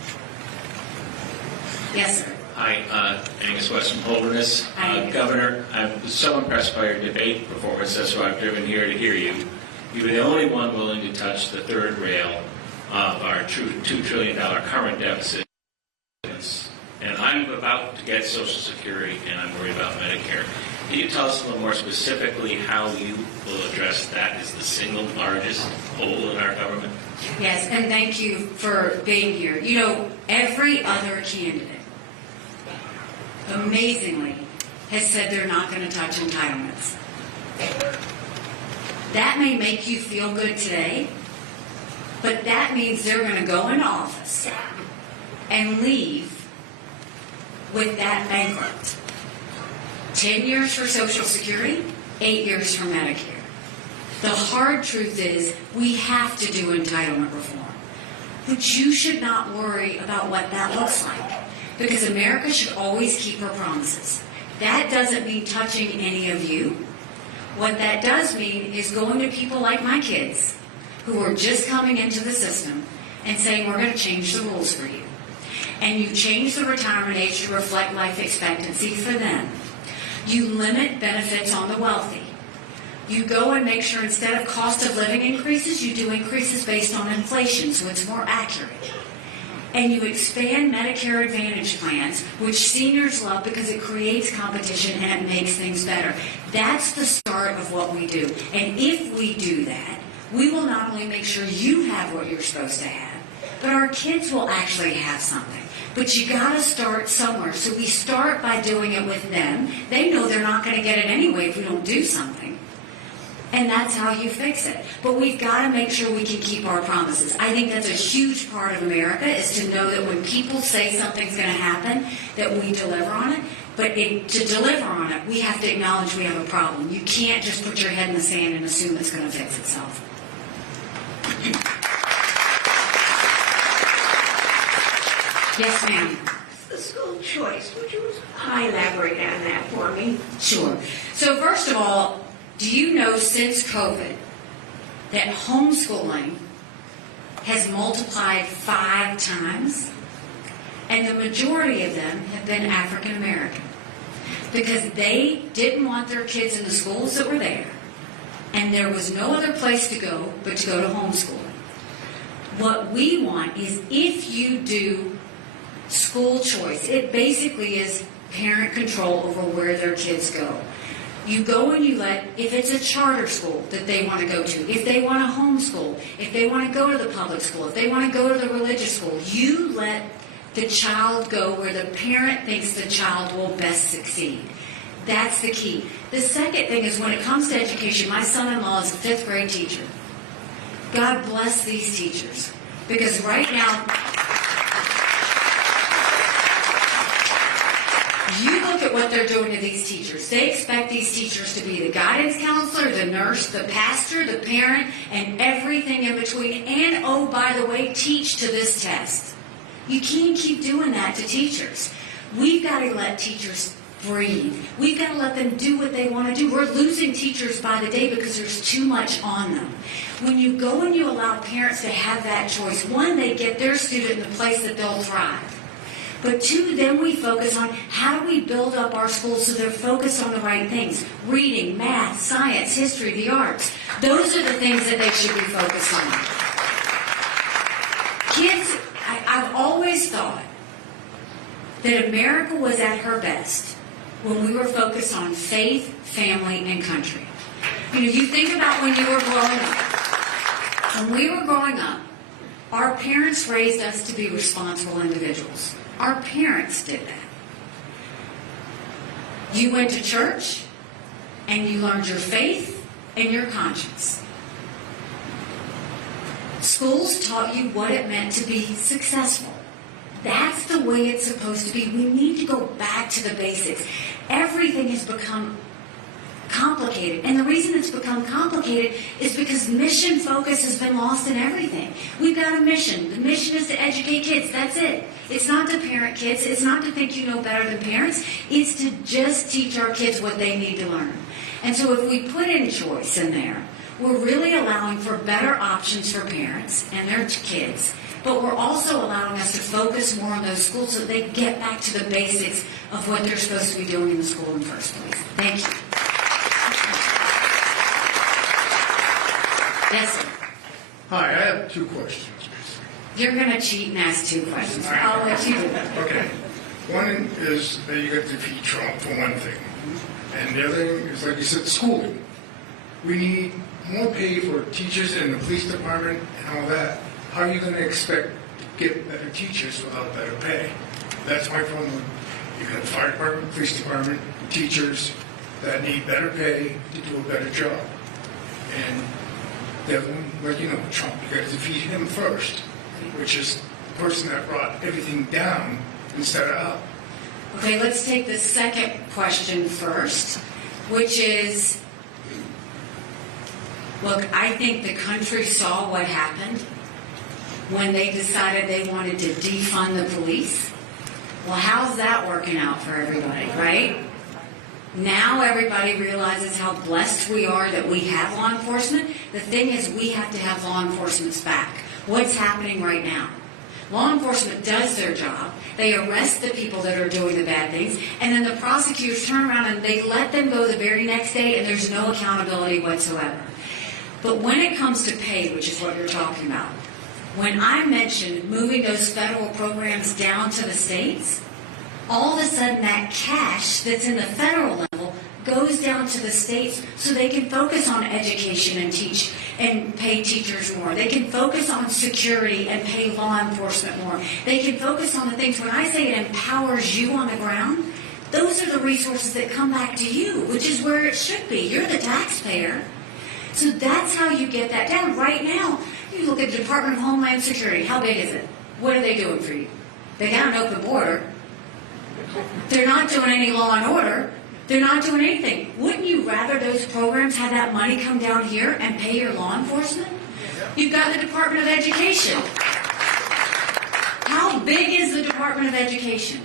Yes, sir. Hi, Angus West from Holderness. Governor, I was so impressed by your debate performance. That's why I've driven here to hear you. You were the only one willing to touch the third rail of our $2 trillion current deficit. And I'm about to get Social Security, and I'm worried about Medicare. Can you tell us a little more specifically how you will address that as the single largest hole in our government? Yes, and thank you for being here. You know, every other candidate, amazingly, has said they're not going to touch entitlements. That may make you feel good today, but that means they're going to go into office and leave with that bankrupt. 10 years for Social Security, 8 years for Medicare. The hard truth is we have to do entitlement reform. But you should not worry about what that looks like, because America should always keep her promises. That doesn't mean touching any of you. What that does mean is going to people like my kids who are just coming into the system and saying, we're going to change the rules for you. And you change the retirement age to reflect life expectancy for them. You limit benefits on the wealthy. You go and make sure instead of cost of living increases, you do increases based on inflation, so it's more accurate. And you expand Medicare Advantage plans, which seniors love because it creates competition and it makes things better. That's the start of what we do. And if we do that, we will not only make sure you have what you're supposed to have, but our kids will actually have something. But you got to start somewhere. So we start by doing it with them. They know they're not going to get it anyway if we don't do something. And that's how you fix it. But we've got to make sure we can keep our promises. I think that's a huge part of America, is to know that when people say something's going to happen, that we deliver on it. But to deliver on it, we have to acknowledge we have a problem. You can't just put your head in the sand and assume it's going to fix itself. Yes, ma'am. The school choice, would you elaborate on that for me? Sure. So first of all, do you know since COVID that homeschooling has multiplied 5 times? And the majority of them have been African American, because they didn't want their kids in the schools that were there, and there was no other place to go but to go to homeschooling. What we want is, if you do school choice, it basically is parent control over where their kids go. You go and you let, if it's a charter school that they want to go to, if they want to homeschool, if they want to go to the public school, if they want to go to the religious school, you let the child go where the parent thinks the child will best succeed. That's the key. The second thing is, when it comes to education, my son-in-law is a 5th grade teacher. God bless these teachers, because right now, you look at what they're doing to these teachers. They expect these teachers to be the guidance counselor, the nurse, the pastor, the parent, and everything in between. And, oh, by the way, teach to this test. You can't keep doing that to teachers. We've got to let teachers breathe. We've got to let them do what they want to do. We're losing teachers by the day because there's too much on them. When you go and you allow parents to have that choice, one, they get their student in the place that they'll thrive. But 2, then we focus on how do we build up our schools so they're focused on the right things. Reading, math, science, history, the arts. Those are the things that they should be focused on. Kids, I've always thought that America was at her best when we were focused on faith, family, and country. You know, you think about when you were growing up. When we were growing up, our parents raised us to be responsible individuals. Our parents did that. You went to church, and you learned your faith and your conscience. Schools taught you what it meant to be successful. That's the way it's supposed to be. We need to go back to the basics. Everything has become complicated. And the reason it's become complicated is because mission focus has been lost in everything. We've got a mission. The mission is to educate kids. That's it. It's not to parent kids. It's not to think you know better than parents. It's to just teach our kids what they need to learn. And so if we put in choice in there, we're really allowing for better options for parents and their kids, but we're also allowing us to focus more on those schools so that they get back to the basics of what they're supposed to be doing in the school in the first place. Thank you. Yes, sir. Hi, I have 2 questions. You're going to cheat and ask 2 questions. I'll let you do it. Okay. One is that you got to defeat Trump for one thing. And the other thing is, like you said, schooling. We need more pay for teachers in the police department and all that. How are you going to expect to get better teachers without better pay? That's my problem. You got fire department, police department, teachers that need better pay to do a better job. And the other one, like you know, Trump, you got to defeat him first, which is the person that brought everything down instead of up. Okay, let's take the second question first, which is, look, I think the country saw what happened when they decided they wanted to defund the police. Well, how's that working out for everybody, right? Now everybody realizes how blessed we are that we have law enforcement. The thing is, we have to have law enforcement's back. What's happening right now? Law enforcement does their job. They arrest the people that are doing the bad things, and then the prosecutors turn around and they let them go the very next day, and there's no accountability whatsoever. But when it comes to pay, which is what you're talking about, when I mentioned moving those federal programs down to the states, all of a sudden that cash that's in the federal level goes down to the states so they can focus on education and teach and pay teachers more. They can focus on security and pay law enforcement more. They can focus on the things, when I say it empowers you on the ground, those are the resources that come back to you, which is where it should be. You're the taxpayer. So that's how you get that down. Right now, you look at the Department of Homeland Security. How big is it? What are they doing for you? They got an open border. They're not doing any law and order. They're not doing anything. Wouldn't you rather those programs have that money come down here and pay your law enforcement? You've got the Department of Education. How big is the Department of Education?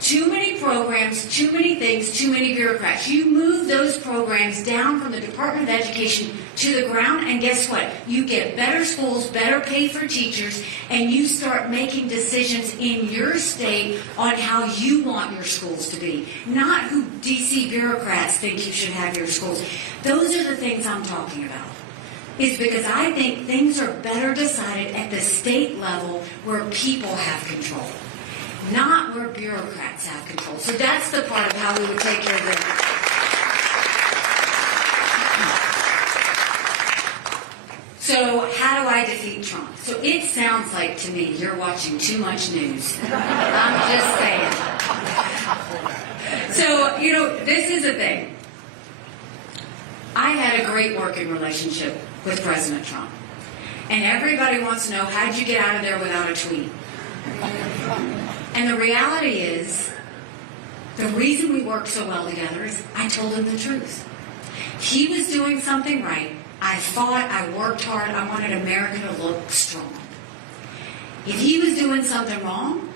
Too many programs, too many things, too many bureaucrats. You move those programs down from the Department of Education to the ground, and guess what? You get better schools, better pay for teachers, and you start making decisions in your state on how you want your schools to be, not who DC bureaucrats think you should have your schools. Those are the things I'm talking about. Is because I think things are better decided at the state level where people have control, not where bureaucrats have control. So that's the part of how we would take care of it. So how do I defeat Trump? So it sounds like to me you're watching too much news. I'm just saying. So, you know, this is a thing. I had a great working relationship with President Trump. And everybody wants to know, how'd you get out of there without a tweet? And the reality is, the reason we work so well together is I told him the truth. He was doing something right. I fought, I worked hard, I wanted America to look strong. If he was doing something wrong,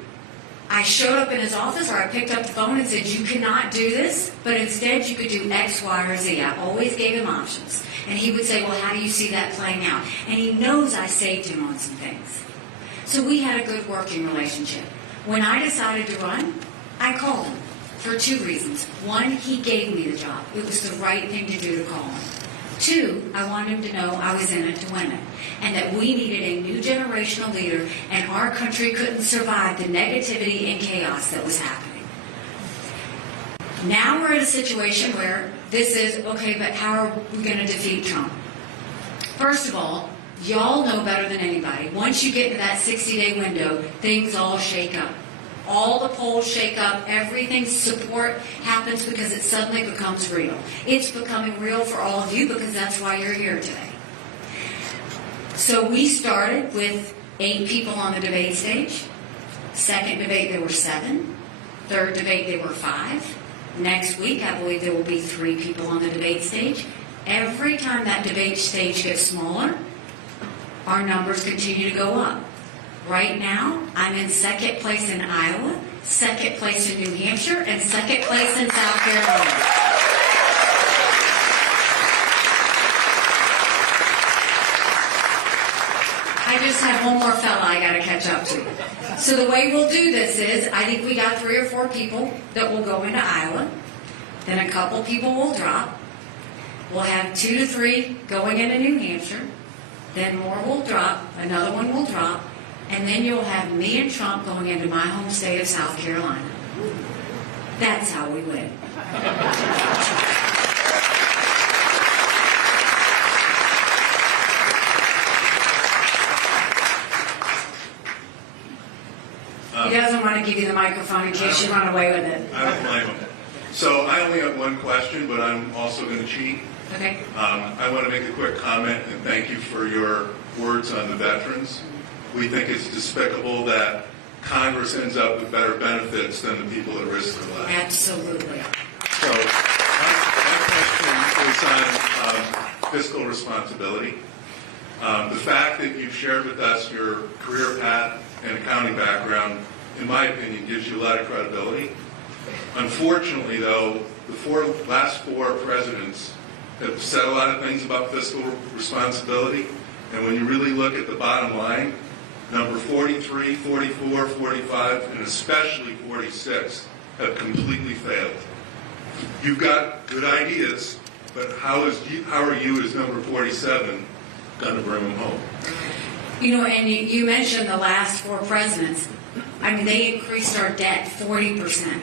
I showed up in his office, or I picked up the phone and said, you cannot do this, but instead you could do X, Y, or Z. I always gave him options. And he would say, well, how do you see that playing out? And he knows I saved him on some things. So we had a good working relationship. When I decided to run, I called him for two reasons. One, he gave me the job. It was the right thing to do to call him. Two, I wanted him to know I was in it to win it, and that we needed a new generational leader, and our country couldn't survive the negativity and chaos that was happening. Now we're in a situation where this is, okay, but how are we going to defeat Trump? First of all, y'all know better than anybody. Once you get into that 60-day window, things all shake up. All the polls shake up. Everything's support happens because it suddenly becomes real. It's becoming real for all of you because that's why you're here today. So we started with 8 people on the debate stage. Second debate, there were 7. Third debate, there were 5. Next week, I believe there will be 3 people on the debate stage. Every time that debate stage gets smaller, our numbers continue to go up. Right now, I'm in second place in Iowa, second place in New Hampshire, and second place in South Carolina. I just have one more fella I got to catch up to. So the way we'll do this is, I think we got 3 or 4 people that will go into Iowa. Then a couple people will drop. We'll have 2 to 3 going into New Hampshire. Then more will drop. Another one will drop. And then you'll have me and Trump going into my home state of South Carolina. That's how we win. He doesn't want to give you the microphone in case you run away with it. I don't blame him. So I only have one question, but I'm also going to cheat. Okay. I want to make a quick comment and thank you for your words on the veterans. We think it's despicable that Congress ends up with better benefits than the people at risk of life. Absolutely. So my question is on fiscal responsibility. The fact that you've shared with us your career path and accounting background, in my opinion, gives you a lot of credibility. Unfortunately, though, the last four presidents have said a lot of things about fiscal responsibility, and when you really look at the bottom line, number 43, 44, 45, and especially 46 have completely failed. You've got good ideas, but how are you as number 47 going to bring them home? You know, and you mentioned the last four presidents. I mean, they increased our debt 40%.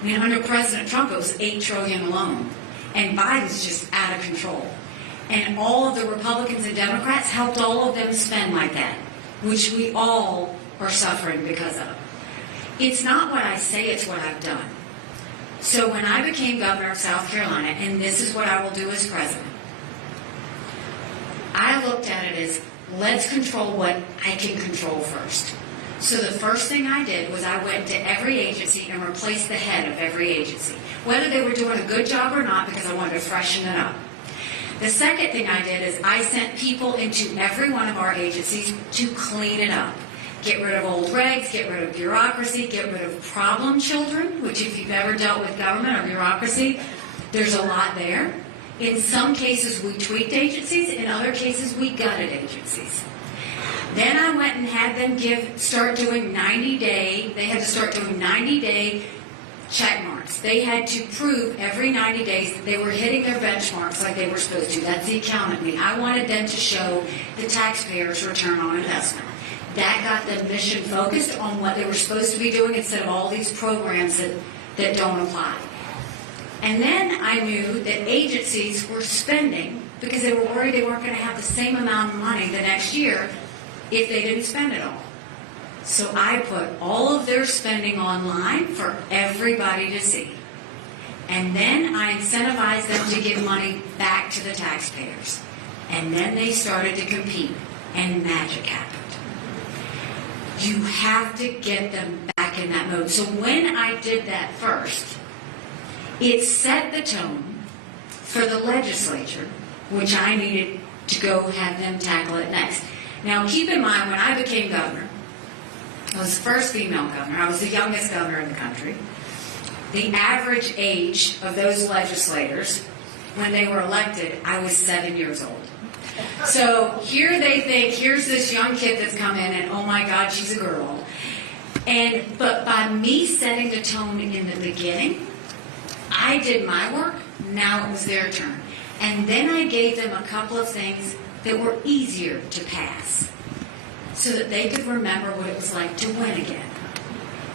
I mean, under President Trump, it was $8 trillion alone. And Biden's just out of control. And all of the Republicans and Democrats helped all of them spend like that, which we all are suffering because of. It's not what I say, it's what I've done. So when I became governor of South Carolina, and this is what I will do as president, I looked at it as, let's control what I can control first. So the first thing I did was I went to every agency and replaced the head of every agency, whether they were doing a good job or not, because I wanted to freshen it up. The second thing I did is I sent people into every one of our agencies to clean it up. Get rid of old regs, get rid of bureaucracy, get rid of problem children, which if you've ever dealt with government or bureaucracy, there's a lot there. In some cases, we tweaked agencies. In other cases, we gutted agencies. Then I went and had them start doing 90-day, they had to start doing 90-day check marks. They had to prove every 90 days that they were hitting their benchmarks like they were supposed to. That's the accountant me. I wanted them to show the taxpayers' return on investment. That got them mission focused on what they were supposed to be doing instead of all these programs that don't apply. And then I knew that agencies were spending because they were worried they weren't going to have the same amount of money the next year if they didn't spend it all. So I put all of their spending online for everybody to see. And then I incentivized them to give money back to the taxpayers. And then they started to compete, and magic happened. You have to get them back in that mode. So when I did that first, it set the tone for the legislature, which I needed to go have them tackle it next. Now, keep in mind, when I became governor, I was the first female governor. I was the youngest governor in the country. The average age of those legislators, when they were elected, I was 7 years old. So here they think, here's this young kid that's come in, and oh my God, she's a girl. But by me setting the tone in the beginning, I did my work. Now it was their turn. And then I gave them a couple of things that were easier to pass so that they could remember what it was like to win again.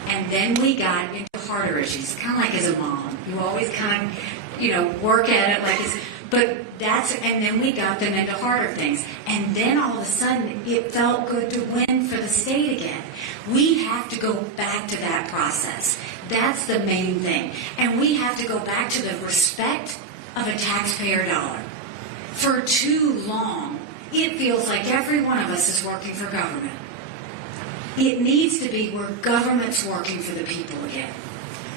And then we got into harder issues, kind of like as a mom. You always kind of, work at it like it's, and then we got them into harder things. And then all of a sudden, it felt good to win for the state again. We have to go back to that process. That's the main thing. And we have to go back to the respect of a taxpayer dollar. For too long, it feels like every one of us is working for government. It needs to be where government's working for the people again.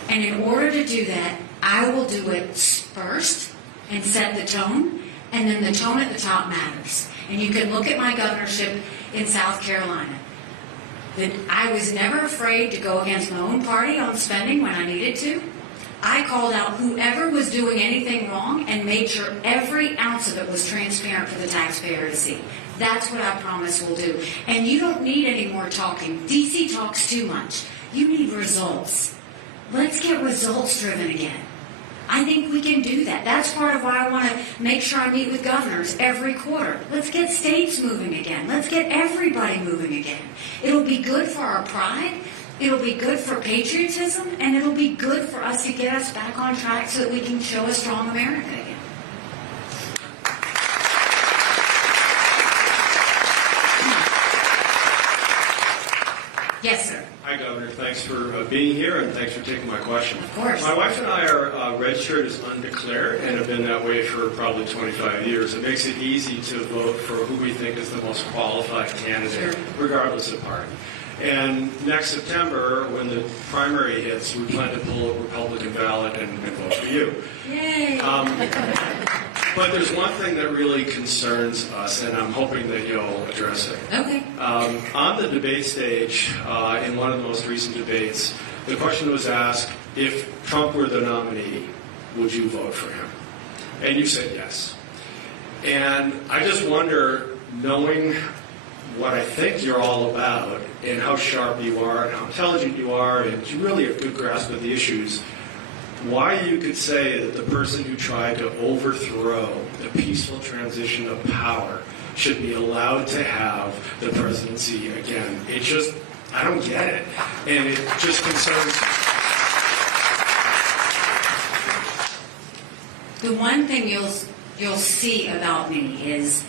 And in order to do that, I will do it first and set the tone, and then the tone at the top matters. And you can look at my governorship in South Carolina. That I was never afraid to go against my own party on spending when I needed to. I called out whoever was doing anything wrong and made sure every ounce of it was transparent for the taxpayer to see. That's what I promise we'll do. And you don't need any more talking. DC talks too much. You need results. Let's get results driven again. I think we can do that. That's part of why I want to make sure I meet with governors every quarter. Let's get states moving again. Let's get everybody moving again. It'll be good for our pride. It'll be good for patriotism, and it'll be good for us to get us back on track so that we can show a strong America again. Yes, sir. Hi, Governor. Thanks for being here, and thanks for taking my question. Of course. My wife and I are registered as undeclared and have been that way for probably 25 years. It makes it easy to vote for who we think is the most qualified candidate, Sure. regardless of party. And next September, when the primary hits, we plan to pull a Republican ballot and vote for you. Yay! But there's one thing that really concerns us, and I'm hoping that you'll address it. Okay. On the debate stage, in one of the most recent debates, the question was asked, if Trump were the nominee, would you vote for him? And you said yes. And I just wonder, knowing what I think you're all about and how sharp you are and how intelligent you are and you really have a good grasp of the issues, why you could say that the person who tried to overthrow the peaceful transition of power should be allowed to have the presidency again. It just, I don't get it. And it just concerns me. The one thing you'll see about me is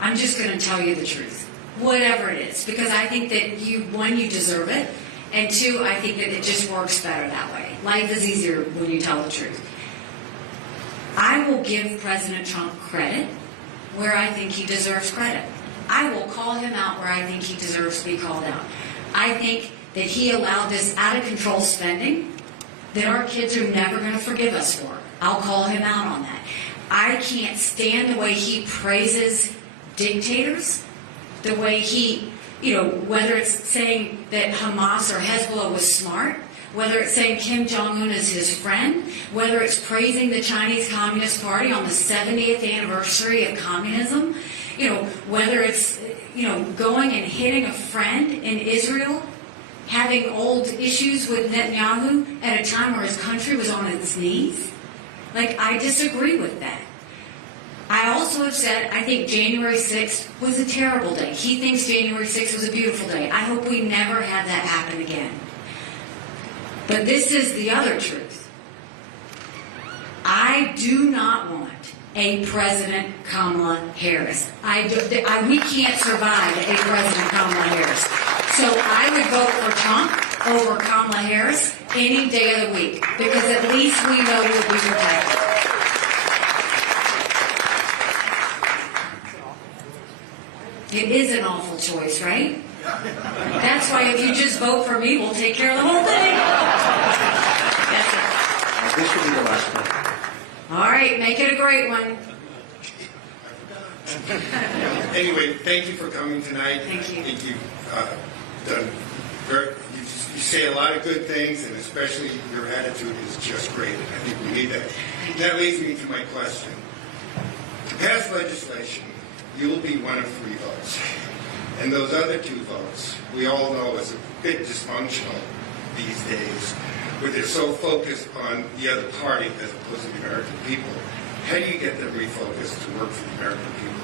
I'm just going to tell you the truth, whatever it is, because I think that you deserve it, and two, I think that it just works better that way. Life is easier when you tell the truth. I will give President Trump credit where I think he deserves credit. I will call him out where I think he deserves to be called out. I think that he allowed this out-of-control spending that our kids are never going to forgive us for. I'll call him out on that. I can't stand the way he praises dictators, the way he, whether it's saying that Hamas or Hezbollah was smart, whether it's saying Kim Jong-un is his friend, whether it's praising the Chinese Communist Party on the 70th anniversary of communism, whether it's, going and hitting a friend in Israel, having old issues with Netanyahu at a time where his country was on its knees. I disagree with that. I also have said I think January 6th was a terrible day. He thinks January 6th was a beautiful day. I hope we never have that happen again. But this is the other truth. I do not want a President Kamala Harris. We can't survive a President Kamala Harris. So I would vote for Trump over Kamala Harris any day of the week, because at least we know we'll be protected. It is an awful choice, right? That's why if you just vote for me, we'll take care of the whole thing. That's it. This will be the last one. All right, make it a great one. Anyway, thank you for coming tonight. Thank you. I think you've done you say a lot of good things, and especially your attitude is just great. I think we need that. That leads me to my question. To pass legislation, you will be one of 3 votes. And those other 2 votes, we all know, is a bit dysfunctional these days, where they're so focused on the other party as opposed to the American people. How do you get them refocused to work for the American people?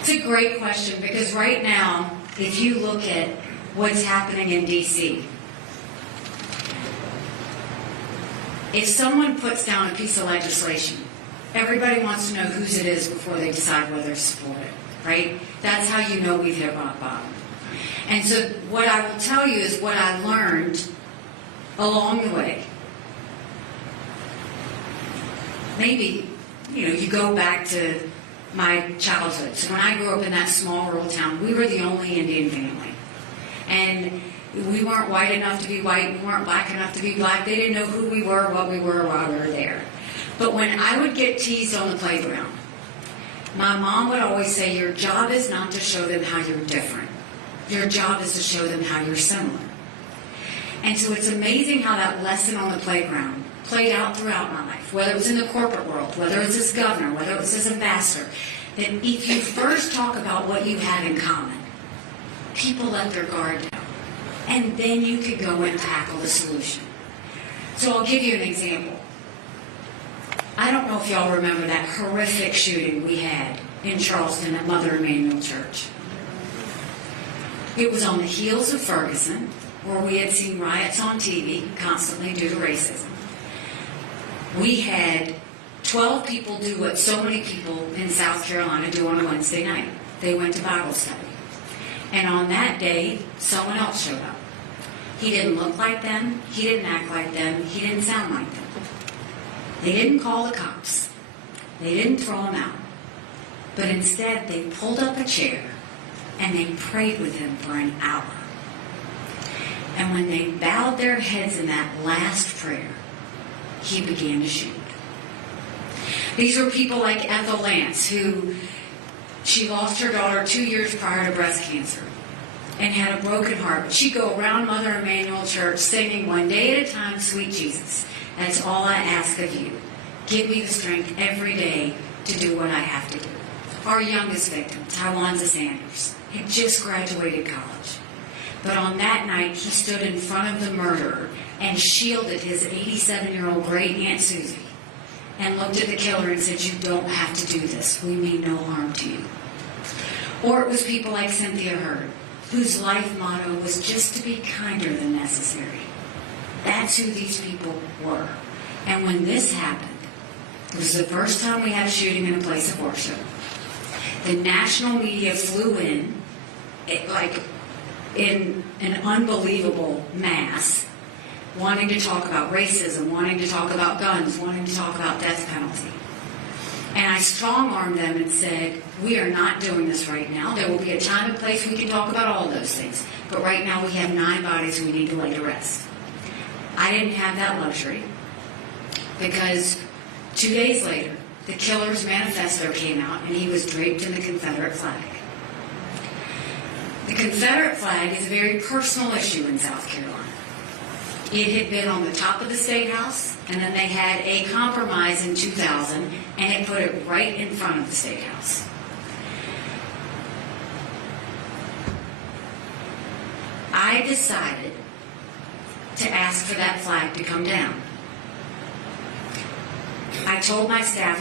It's a great question, because right now, if you look at what's happening in D.C., if someone puts down a piece of legislation, everybody wants to know whose it is before they decide whether to support it, right? That's how you know we've hit rock bottom. And so what I will tell you is what I learned along the way. Maybe, you go back to my childhood. So when I grew up in that small rural town, we were the only Indian family. And we weren't white enough to be white, we weren't black enough to be black. They didn't know who we were, what we were, while we were there. But when I would get teased on the playground, my mom would always say, your job is not to show them how you're different. Your job is to show them how you're similar. And so it's amazing how that lesson on the playground played out throughout my life, whether it was in the corporate world, whether it was as governor, whether it was as ambassador, that if you first talk about what you have in common, people let their guard down. And then you could go and tackle the solution. So I'll give you an example. I don't know if y'all remember that horrific shooting we had in Charleston at Mother Emanuel Church. It was on the heels of Ferguson, where we had seen riots on TV constantly due to racism. We had 12 people do what so many people in South Carolina do on a Wednesday night. They went to Bible study. And on that day, someone else showed up. He didn't look like them, he didn't act like them, he didn't sound like them. They didn't call the cops. They didn't throw him out. But instead, they pulled up a chair and they prayed with him for an hour. And when they bowed their heads in that last prayer, he began to shoot. These were people like Ethel Lance, who she lost her daughter 2 years prior to breast cancer and had a broken heart. But she'd go around Mother Emanuel Church singing, "One day at a time, sweet Jesus. That's all I ask of you. Give me the strength every day to do what I have to do." Our youngest victim, Tywanza Sanders, had just graduated college. But on that night, he stood in front of the murderer and shielded his 87-year-old great Aunt Susie and looked at the killer and said, "You don't have to do this. We mean no harm to you." Or it was people like Cynthia Hurd, whose life motto was just to be kinder than necessary. That's who these people were. And when this happened, it was the first time we had a shooting in a place of worship. The national media flew in, in an unbelievable mass, wanting to talk about racism, wanting to talk about guns, wanting to talk about death penalty. And I strong-armed them and said, "We are not doing this right now. There will be a time and place we can talk about all those things. But right now we have 9 bodies we need to lay to rest." I didn't have that luxury because 2 days later, the killer's manifesto came out and he was draped in the Confederate flag. The Confederate flag is a very personal issue in South Carolina. It had been on the top of the State House, and then they had a compromise in 2000, and it put it right in front of the State House. I decided to ask for that flag to come down. I told my staff